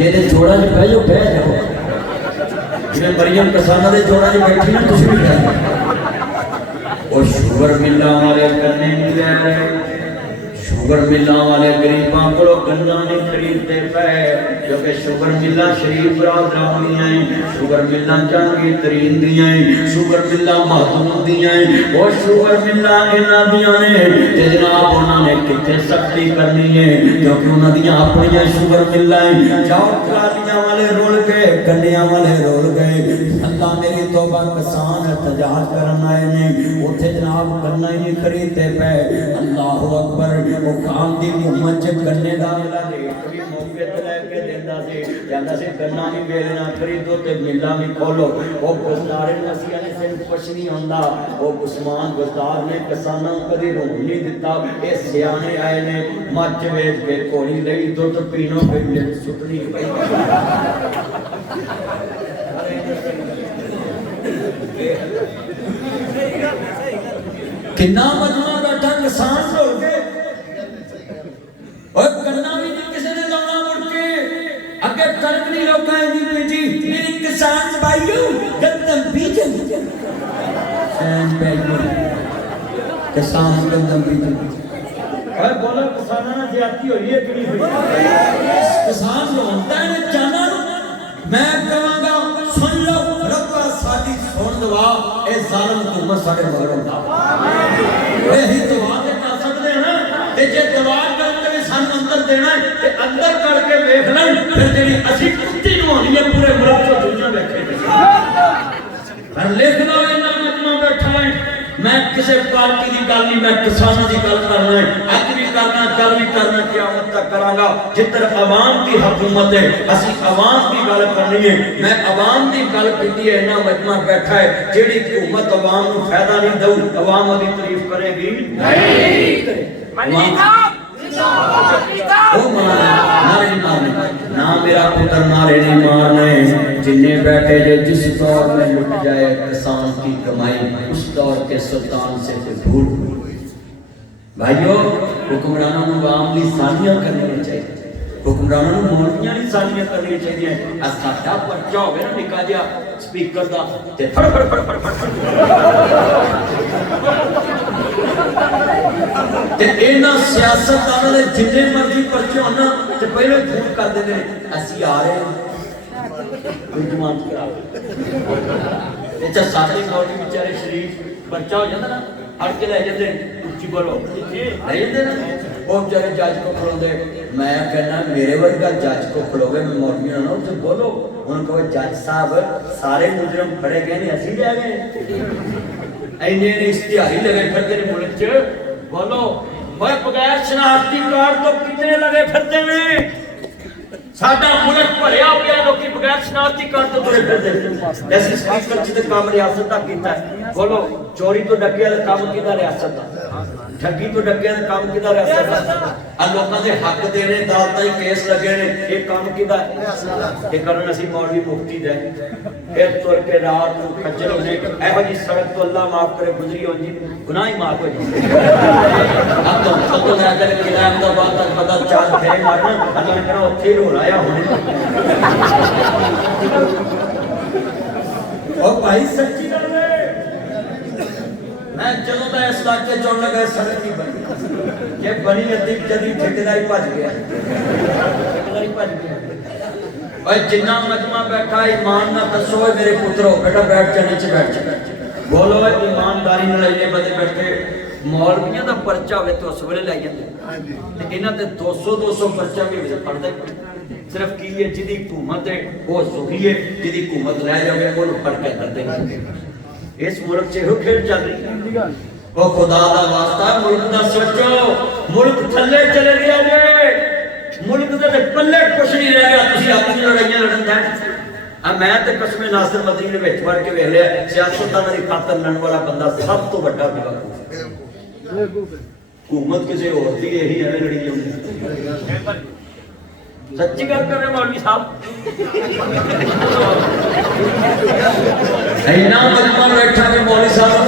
ये जोड़ा च बह जाओ बह जाओ जिवें मरियम कसाना दे जोड़ा च बैठी ना तुसीं भी जाओ। और शुगर मिलां वाले गन्ने नहीं लै रहे, शुगर मिलां वाले गरीबां कोलों गन्ना नहीं खरीदते पे, क्योंकि शुगर मिलां शरीफ बरादरां दियां हैं, शुगर मिलां जहांगीर तरीन दियां हैं, शुगर मिलां महदूद दियां हैं। और शुगर मिलां इन्हां दियां ने ते जनाब उन्होंने कितने सख्ती करनी है, क्योंकि उन्हां दियां अपनियां शुगर मिलां हैं। जाओ ट्रालियां वाले रुल गए, गन्नियां वाले रुल गए, अल्लाह मेरी तौबा किसान एहतजाज करन आए ने, उत्थे जनाब गन्ना ही नहीं खरीदते पे। अल्लाह अकबर। वो काम दी मुहम्मद च गन्ने दा रेट भी मौके ते लेके देंदा सी, कहंदा सी गन्ना नहीं बेचना खरीदो ते मिलां भी खोलो। वो गुस्तारे नसिया ने सिर्फ कुछ नहीं होंदा, वो उस्मान गुस्तार ने किसानां नूं कदी रोन नहीं दिता। ये सियाने आए ने मच वेच के कोली लई दुध पीनो पे सुटनी पई। किन्ना मजमा बैठा किसान हो गए और गन्ना भी नहीं किसी ने लाना मुड़ के अगे कणक नहीं लोकां दी बेची। मेरे किसान भाइयों गंदम बीजन सैन भाइयों किसान गंदम बीजन और बोलो किसानां नाल ज्यादती हो रही है कि नहीं हुई? किसान होंदा है जाना मैं कहांगा सुन लो रब्बा साडी सुन दवा ए जालिम हुकूमत साडे मगर होंदा यही दुआ ते कर सकदे हैं ना। ते जे दुआ करके सानू अंदर देना है ते अंदर करके देख लें, फिर जेडी असि कुत्ती नु होनी है पूरे मुल्क च दुनिया बैठे पर लिख लो इन्ना मजमा बैठा है। मैं किसी पार्टी की गल नहीं, मैं किसानों की गल करना है, अज भी करना कल भी करना क़यामत तक करांगा। जिधर अवाम की हुकूमत है असी अवाम की गल करनी है। मैं अवाम की गल की है, इन्ना मजमा बैठा है जेड़ी हुकूमत अवाम को फायदा नहीं दऊ अवाम की तारीफ करेगी नहीं। ना मेरा पुत्र नारे नहीं मारने, जिन्हें बैठे जे जिस दौर में लुट जाए किसान की कमाई, उस दौर के सुल्तान से कोई भूल। भाइयों हुक्मरानों को आवाम की सानियां करनी चाहिए, हुक्मरानों को मौलवियां की सानियां करनी चाहिए। साडा पर्चा होवे ना निक्का जिहा स्पीकर दा ते फड़ फड़ फड़ फड़ फड़ ते इन्हां सियासतदानां दे जिन्ने मर्जी पर्चे होण ते पहले फोन कर देंदे असीं आ रहे कोई जमानत कराओ। अच्छा साडे मौलवी बेचारे शरीफ पर्चा हो जांदा ना फड़ के ले जांदे, उच्ची बोलो ले जांदे ना, वो बेचारे जज को खड़ोंदे। मैं कहना मेरे वर्गा जज को खड़ोगे मैं मौलवी ना तो बोलो उन्होंने कहो जज साहब सारे मुजरम फड़े गए ने असीं ले गए इन्ने ने इश्तिहारी लगे फिरदे ने मुल्क च। बोलो मैं बगैर शनाख्ती कार्ड तो कितने लगे फिरते ने, साडा मुल्क भरिया पिया लोकी बगैर शनाख्ती कार्ड तो तुरे फिरदे। ऐसी स्पीकर जिते काम रियासत दा कीता है। बोलो चोरी तो डकिया दा काम कीता रियासत दा, ठगी तो डकिया दा काम कीता रियासत दा, आ लोकां दे हक देने अदालतां ही केस लगे ने ये काम कीता ये करन असीं मौलवी मुफ्ती दे फिर तुर के रात को खज्जल होने एहो जी सड़क तो अल्लाह माफ करे गुजरी हो जी गुनाह ही माफ हो जी। अब तो मैं कर किला अहमदाबाद तक पता चार फेरे मारना अल्लाह ने कहा उत्थे ही रोलाया होने। ओ भाई सच्ची गल है, मैं जदों दा इस इलाके चुन लगा सड़क नहीं बनी, जे बनी अद्धी जदी ठेकेदारी भज गया, ठेकेदारी भज गया। भाई जिन्ना मजमा बैठा ईमान ना दसो मेरे पुत्रो बेटा बैठ जा नीचे बैठ जा। बोलो ईमानदारी नाल इन्ने बंदे बैठे मौलवियां दा पर्चा होवे तो उस वेले लै जांदे ते इन्हां ते 200 पर्चा भी होवे पढ़दा सिर्फ की है जिहदी हुकूमत है वो सुखी है, जिहदी हुकूमत रह जावे ओनू पढ़ के कर देंगे। इस मुल्क च इहो खेल चल रही है। ओ खुदा दा वास्ता मुल्क दा सोचो, मुल्क थल्ले चले गया जे, मुल्क दे पल्ले कुछ नहीं रह गया। तुसीं अपनी लड़ाइयां लड़न दा आ मैं ते कसमे नासिर मदनी दे विच वड़ के वेख लिया सियासतदानां दी खातर लड़न वाला बंदा सब तो वड्डा बेवकूफ। हुकूमत किसी होर दी यही है लड़ी होंदी। सच्ची गल कर रहे मौलवी साहब इन्ना मजमा बैठा कि मौलवी साहब